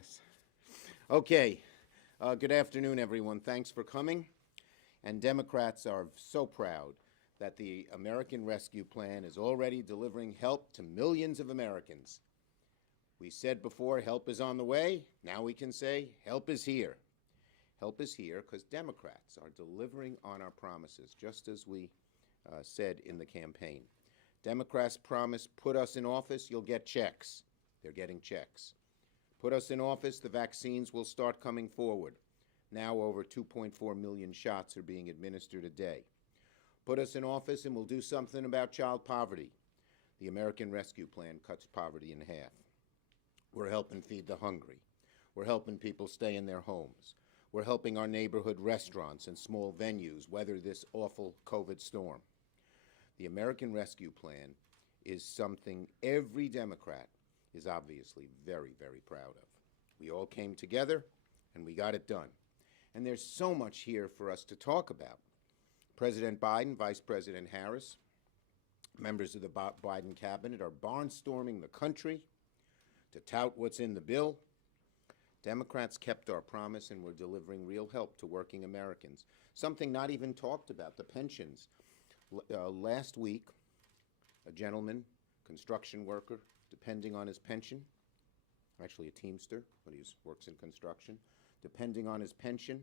Yes. Okay. Good afternoon, everyone. Thanks for coming. And Democrats are so proud that the American Rescue Plan is already delivering help to millions of Americans. We said before, help is on the way. Now we can say, help is here. Help is here because Democrats are delivering on our promises, just as we said in the campaign. Democrats promise, put us in office, you'll get checks. They're getting checks. Put us in office, the vaccines will start coming forward. Now over 2.4 million shots are being administered a day. Put us in office and we'll do something about child poverty. The American Rescue Plan cuts poverty in half. We're helping feed the hungry. We're helping people stay in their homes. We're helping our neighborhood restaurants and small venues weather this awful COVID storm. The American Rescue Plan is something every Democrat is obviously very, very proud of. We all came together and we got it done. And there's so much here for us to talk about. President Biden, Vice President Harris, members of the Biden cabinet are barnstorming the country to tout what's in the bill. Democrats kept our promise and we're delivering real help to working Americans. Something not even talked about, the pensions. Last week, a gentleman, construction worker, depending on his pension, actually a Teamster, but he works in construction, depending on his pension,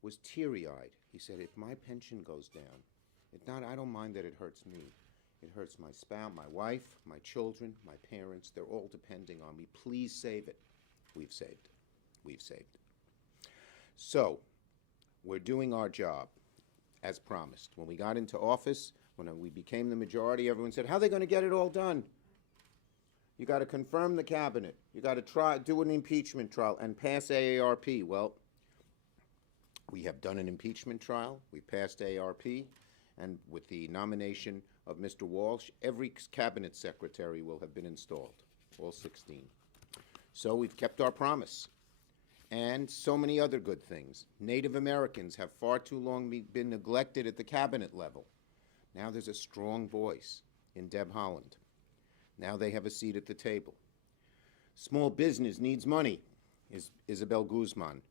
was teary-eyed. He said, if my pension goes down, I don't mind that it hurts me. It hurts my spouse, my wife, my children, my parents. They're all depending on me. Please save it. We've saved it. We've saved it. So, we're doing our job as promised. When we got into office, when we became the majority, everyone said, how are they going to get it all done? You got to confirm the cabinet. You got to do an impeachment trial and pass AARP. Well, we have done an impeachment trial. We passed AARP. And with the nomination of Mr. Walsh, every cabinet secretary will have been installed, all 16. So we've kept our promise. And so many other good things. Native Americans have far too long been neglected at the cabinet level. Now there's a strong voice in Deb Haaland. Now they have a seat at the table. Small business needs money. Isabel Guzman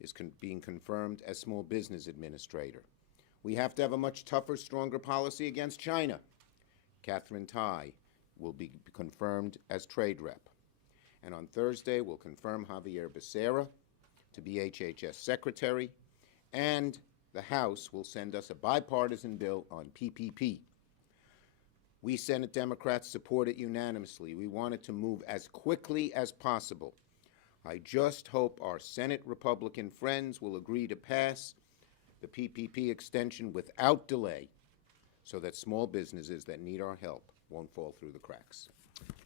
is being confirmed as Small Business Administrator. We have to have a much tougher, stronger policy against China. Catherine Tai will be confirmed as Trade Rep. And on Thursday, we'll confirm Javier Becerra to be HHS Secretary, and the House will send us a bipartisan bill on PPP. We Senate Democrats support it unanimously. We want it to move as quickly as possible. I just hope our Senate Republican friends will agree to pass the PPP extension without delay so that small businesses that need our help won't fall through the cracks.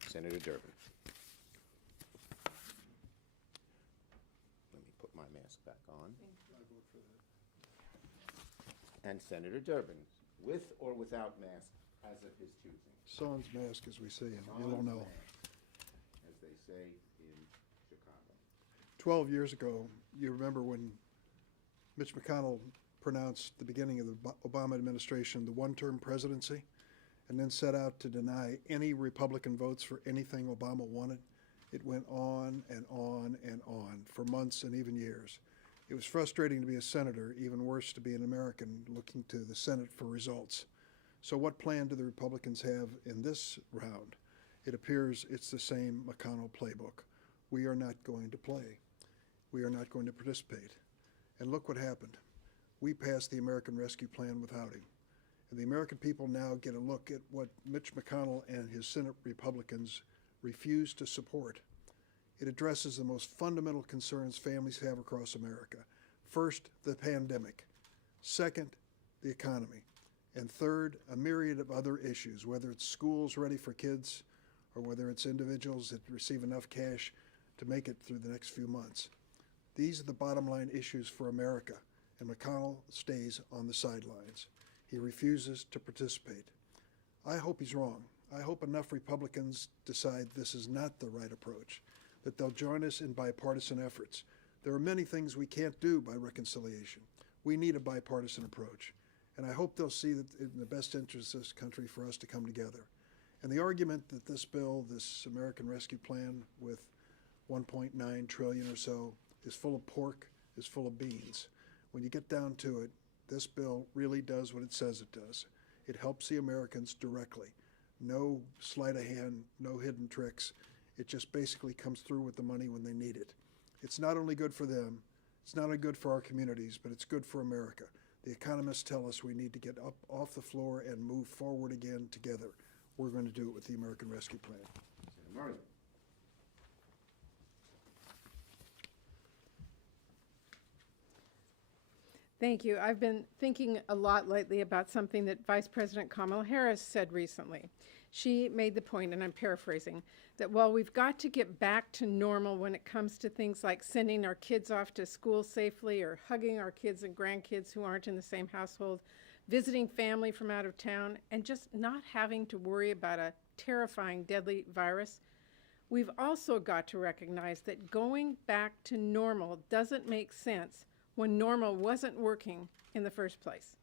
Senator Durbin. Let me put my mask back on. And Senator Durbin, with or without mask, as of his choosing. Sans mask, as we say in Illinois. As they say in Chicago. 12 years ago, you remember when Mitch McConnell pronounced the beginning of the Obama administration the one-term presidency, and then set out to deny any Republican votes for anything Obama wanted. It went on and on and on for months and even years. It was frustrating to be a senator, even worse to be an American looking to the Senate for results. So what plan do the Republicans have in this round? It appears it's the same McConnell playbook. We are not going to play. We are not going to participate. And look what happened. We passed the American Rescue Plan without him. And the American people now get a look at what Mitch McConnell and his Senate Republicans refuse to support. It addresses the most fundamental concerns families have across America. First, the pandemic. Second, the economy. And third, a myriad of other issues, whether it's schools ready for kids or whether it's individuals that receive enough cash to make it through the next few months. These are the bottom line issues for America, and McConnell stays on the sidelines. He refuses to participate. I hope he's wrong. I hope enough Republicans decide this is not the right approach, that they'll join us in bipartisan efforts. There are many things we can't do by reconciliation. We need a bipartisan approach. And I hope they'll see that in the best interest of this country for us to come together. And the argument that this bill, this American Rescue Plan with 1.9 trillion or so, is full of pork, is full of beans. When you get down to it, this bill really does what it says it does. It helps the Americans directly. No sleight of hand, no hidden tricks. It just basically comes through with the money when they need it. It's not only good for them, it's not only good for our communities, but it's good for America. The economists tell us we need to get up off the floor and move forward again together. We're going to do it with the American Rescue Plan. Senator Murray. Thank you. I've been thinking a lot lately about something that Vice President Kamala Harris said recently. She made the point, and I'm paraphrasing, that while we've got to get back to normal when it comes to things like sending our kids off to school safely or hugging our kids and grandkids who aren't in the same household, visiting family from out of town, and just not having to worry about a terrifying, deadly virus, we've also got to recognize that going back to normal doesn't make sense when normal wasn't working in the first place.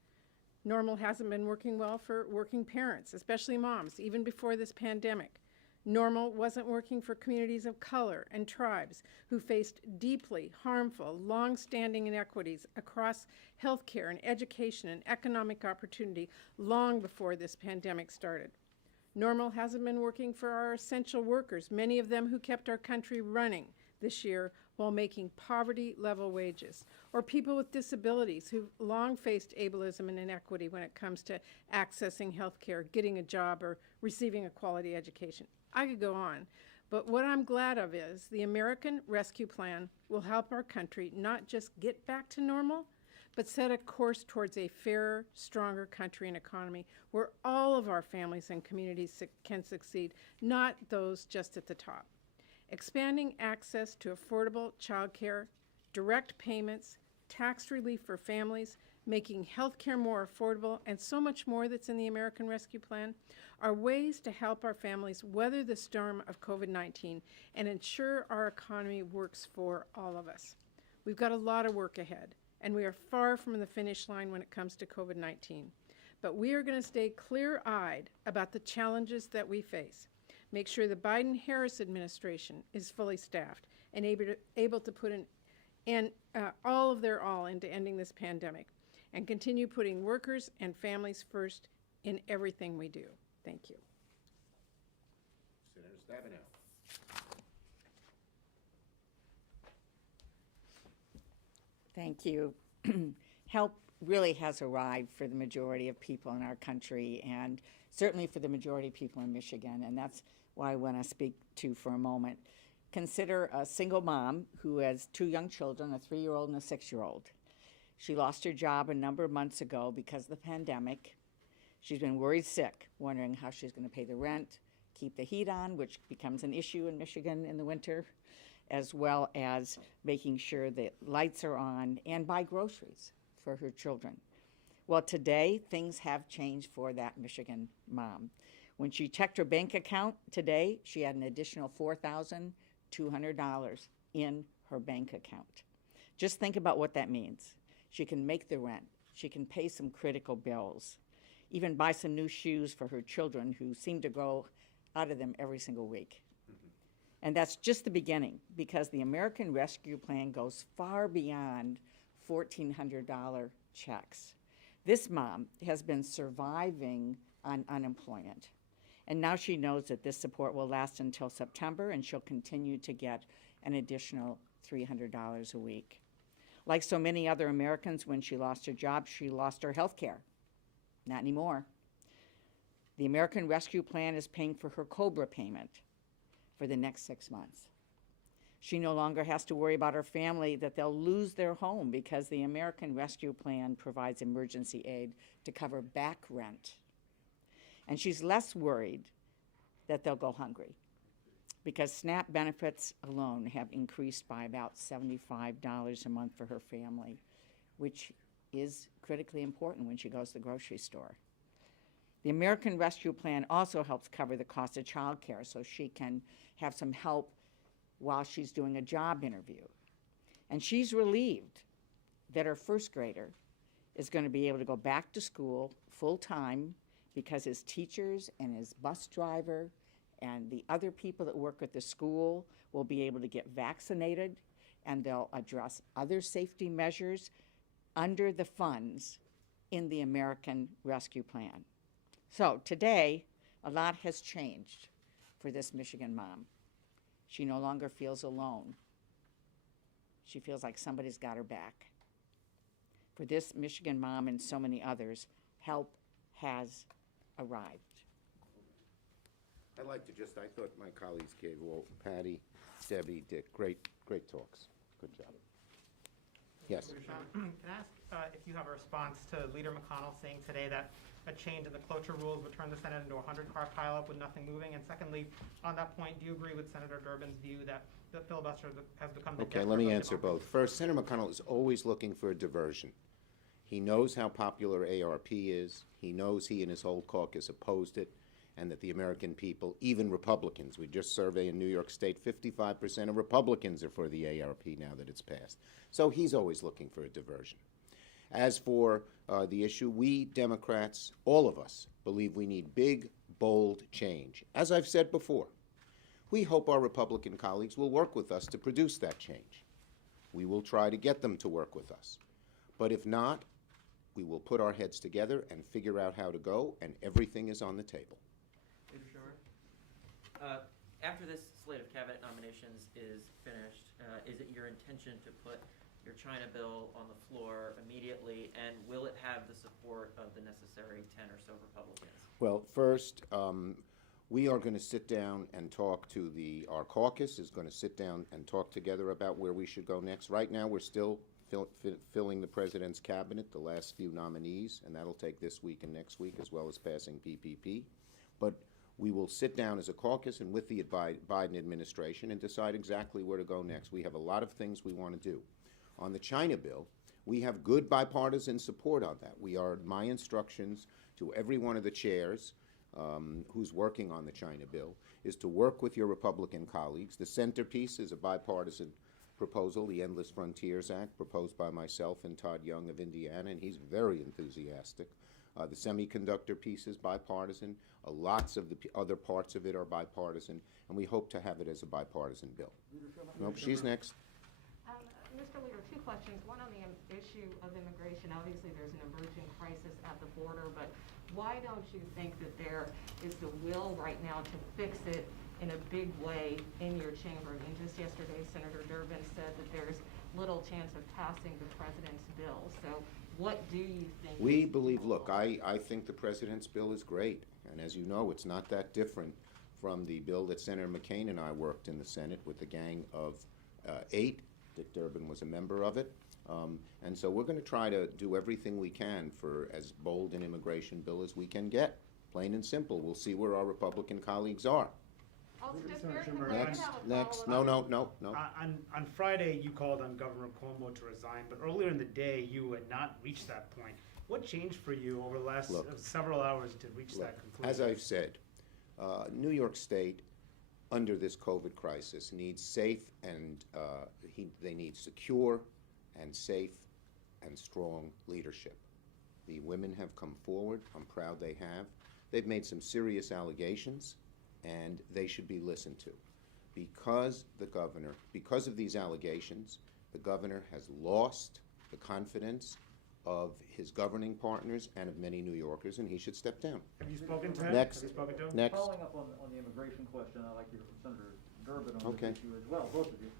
Normal hasn't been working well for working parents, especially moms, even before this pandemic. Normal wasn't working for communities of color and tribes who faced deeply harmful, long-standing inequities across healthcare and education and economic opportunity long before this pandemic started. Normal hasn't been working for our essential workers, many of them who kept our country running this year while making poverty-level wages, or people with disabilities who've long faced ableism and inequity when it comes to accessing health care, getting a job, or receiving a quality education. I could go on, but what I'm glad of is the American Rescue Plan will help our country not just get back to normal, but set a course towards a fairer, stronger country and economy where all of our families and communities can succeed, not those just at the top. Expanding access to affordable child care, direct payments, tax relief for families, making health care more affordable, and so much more that's in the American Rescue Plan are ways to help our families weather the storm of COVID-19 and ensure our economy works for all of us. We've got a lot of work ahead, and we are far from the finish line when it comes to COVID-19. But we are going to stay clear-eyed about the challenges that we face. Make sure the Biden-Harris administration is fully staffed and able to put all of their all into ending this pandemic and continue putting workers and families first in everything we do. Thank you. Senator Stabenow. Thank you. Help really has arrived for the majority of people in our country, and certainly for the majority of people in Michigan, and that's why I want to speak to for a moment. Consider a single mom who has two young children, a 3-year-old and a 6-year-old. She lost her job a number of months ago because of the pandemic. She's been worried sick, wondering how she's going to pay the rent, keep the heat on, which becomes an issue in Michigan in the winter, as well as making sure that lights are on and buy groceries for her children. Well, today, things have changed for that Michigan mom. When she checked her bank account today, she had an additional $4,200 in her bank account. Just think about what that means. She can make the rent. She can pay some critical bills, even buy some new shoes for her children who seem to grow out of them every single week. And that's just the beginning, because the American Rescue Plan goes far beyond $1,400 checks. This mom has been surviving on unemployment, and now she knows that this support will last until September, and she'll continue to get an additional $300 a week. Like so many other Americans, when she lost her job, she lost her health care. Not anymore. The American Rescue Plan is paying for her COBRA payment for the next 6 months. She no longer has to worry about her family that they'll lose their home because the American Rescue Plan provides emergency aid to cover back rent. And she's less worried that they'll go hungry because SNAP benefits alone have increased by about $75 a month for her family, which is critically important when she goes to the grocery store. The American Rescue Plan also helps cover the cost of child care so she can have some help while she's doing a job interview. And she's relieved that her first grader is going to be able to go back to school full time because his teachers and his bus driver and the other people that work at the school will be able to get vaccinated, and they'll address other safety measures under the funds in the American Rescue Plan. So today, a lot has changed for this Michigan mom. She no longer feels alone. She feels like somebody's got her back. For this Michigan mom and so many others, help has arrived. I'd like to I thought my colleagues gave, well, Patty, Debbie, Dick, great talks. Good job. Yes. Can I ask if you have a response to Leader McConnell saying today that a change in the cloture rules would turn the Senate into a 100-car pileup with nothing moving? And secondly, on that point, do you agree with Senator Durbin's view that the filibuster has become the Okay, death let me grip of answer democracy? both. First, Senator McConnell is always looking for a diversion. He knows how popular ARP is. He knows he and his whole caucus opposed it, and that the American people, even Republicans, we just survey in New York State, 55% of Republicans are for the ARP now that it's passed. So he's always looking for a diversion. As for the issue, we Democrats, all of us, believe we need big, bold change. As I've said before, we hope our Republican colleagues will work with us to produce that change. We will try to get them to work with us. But if not, we will put our heads together and figure out how to go, and everything is on the table. Leader Schumer, after this slate of cabinet nominations is finished, is it your intention to put your China bill on the floor immediately, and will it have the support of the necessary 10 or so Republicans? Well, first, we are going to sit down and talk to our caucus is going to sit down and talk together about where we should go next. Right now, we're still filling the president's cabinet, the last few nominees, and that'll take this week and next week, as well as passing PPP. But we will sit down as a caucus and with the Biden administration and decide exactly where to go next. We have a lot of things we want to do. On the China bill, we have good bipartisan support on that. My instructions to every one of the chairs who's working on the China bill is to work with your Republican colleagues. The centerpiece is a bipartisan proposal, the Endless Frontiers Act, proposed by myself and Todd Young of Indiana, and he's very enthusiastic. The semiconductor piece is bipartisan. Lots of the other parts of it are bipartisan, and we hope to have it as a bipartisan bill. Nope, she's next. Mr. Leader, two questions. One on the issue of immigration. Obviously, there's an emerging crisis at the border, but why don't you think that there is the will right now to fix it in a big way in your chamber? I mean, just yesterday, Senator Durbin said that there's little chance of passing the president's bill. So what do you think? We believe, look, I think the president's bill is great. And as you know, it's not that different from the bill that Senator McCain and I worked in the Senate with a gang of 8. Dick Durbin was a member of it. And so we're going to try to do everything we can for as bold an immigration bill as we can get. Plain and simple. We'll see where our Republican colleagues are. Also, just very quickly, I Next, have a next. follow-up. No. On Friday, you called on Governor Cuomo to resign, but earlier in the day, you had not reached that point. What changed for you over the last several hours to reach that conclusion? As I've said, New York State, under this COVID crisis, needs safe and they need secure and safe and strong leadership. The women have come forward. I'm proud they have. They've made some serious allegations, and they should be listened to. Because of these allegations, the governor has lost the confidence of his governing partners and of many New Yorkers, and he should step down. Have you spoken to him? Next. Have you spoken to him? Next. Following up on the immigration question, I'd like to hear from Senator Durbin on Okay. this issue as well, both of you.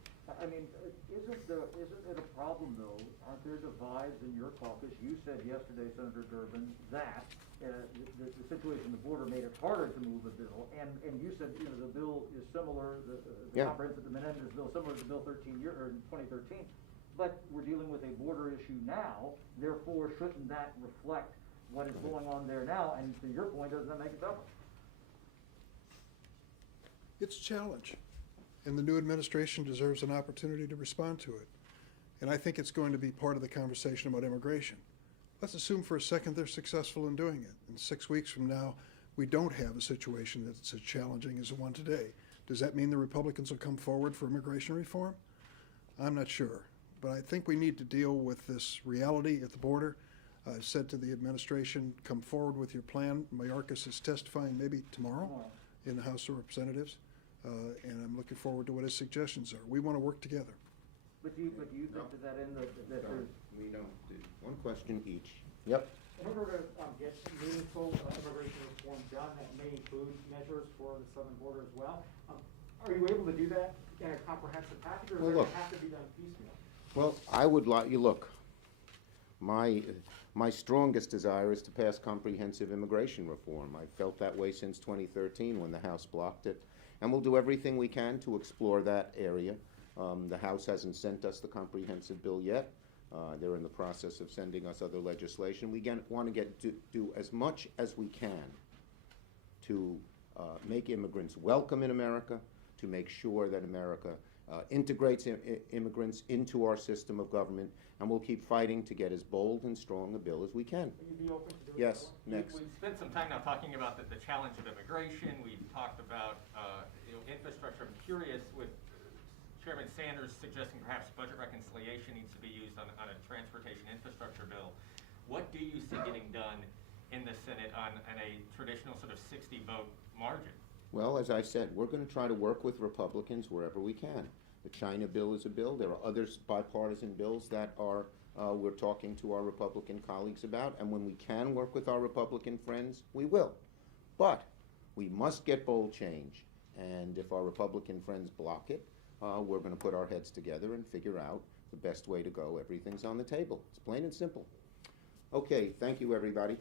I mean, isn't it a problem, though? Aren't there divides in your caucus? You said yesterday, Senator Durbin, that the situation at the border made it harder to move a bill, and you said, the bill is similar, the comprehensive amendment is bill similar to Bill 2013. But we're dealing with a border issue now, therefore shouldn't that reflect what is going on there now? And to your point, doesn't that make it tougher? It's a challenge, and the new administration deserves an opportunity to respond to it. And I think it's going to be part of the conversation about immigration. Let's assume for a second they're successful in doing it. And 6 weeks from now, we don't have a situation that's as challenging as the one today. Does that mean the Republicans will come forward for immigration reform? I'm not sure. But I think we need to deal with this reality at the border. I've said to the administration, come forward with your plan. Mayorkas is testifying maybe tomorrow. in the House of Representatives, and I'm looking forward to what his suggestions are. We want to work together. But do you think to that end that there's, We don't do one question each. Yep. In order to get meaningful immigration reform done, that may include measures for the southern border as well. Are you able to do that in a comprehensive package, or Well, does look. it have to be done piecemeal? Well, I would like, you look, my strongest desire is to pass comprehensive immigration reform. I felt that way since 2013 when the House blocked it. And we'll do everything we can to explore that area. The House hasn't sent us the comprehensive bill yet. They're in the process of sending us other legislation. We want to do as much as we can to make immigrants welcome in America, to make sure that America integrates immigrants into our system of government, and we'll keep fighting to get as bold and strong a bill as we can. Would you be open to doing that? Yes, next. We've spent some time now talking about the challenge of immigration. We've talked about infrastructure. I'm curious with Chairman Sanders suggesting perhaps budget reconciliation needs to be used on a transportation infrastructure bill. What do you see getting done in the Senate on a traditional sort of 60-vote margin? Well, as I said, we're going to try to work with Republicans wherever we can. The China bill is a bill. There are other bipartisan bills that are we're talking to our Republican colleagues about, and when we can work with our Republican friends, we will. But we must get bold change, and if our Republican friends block it, we're going to put our heads together and figure out the best way to go. Everything's on the table. It's plain and simple. Okay, thank you, everybody.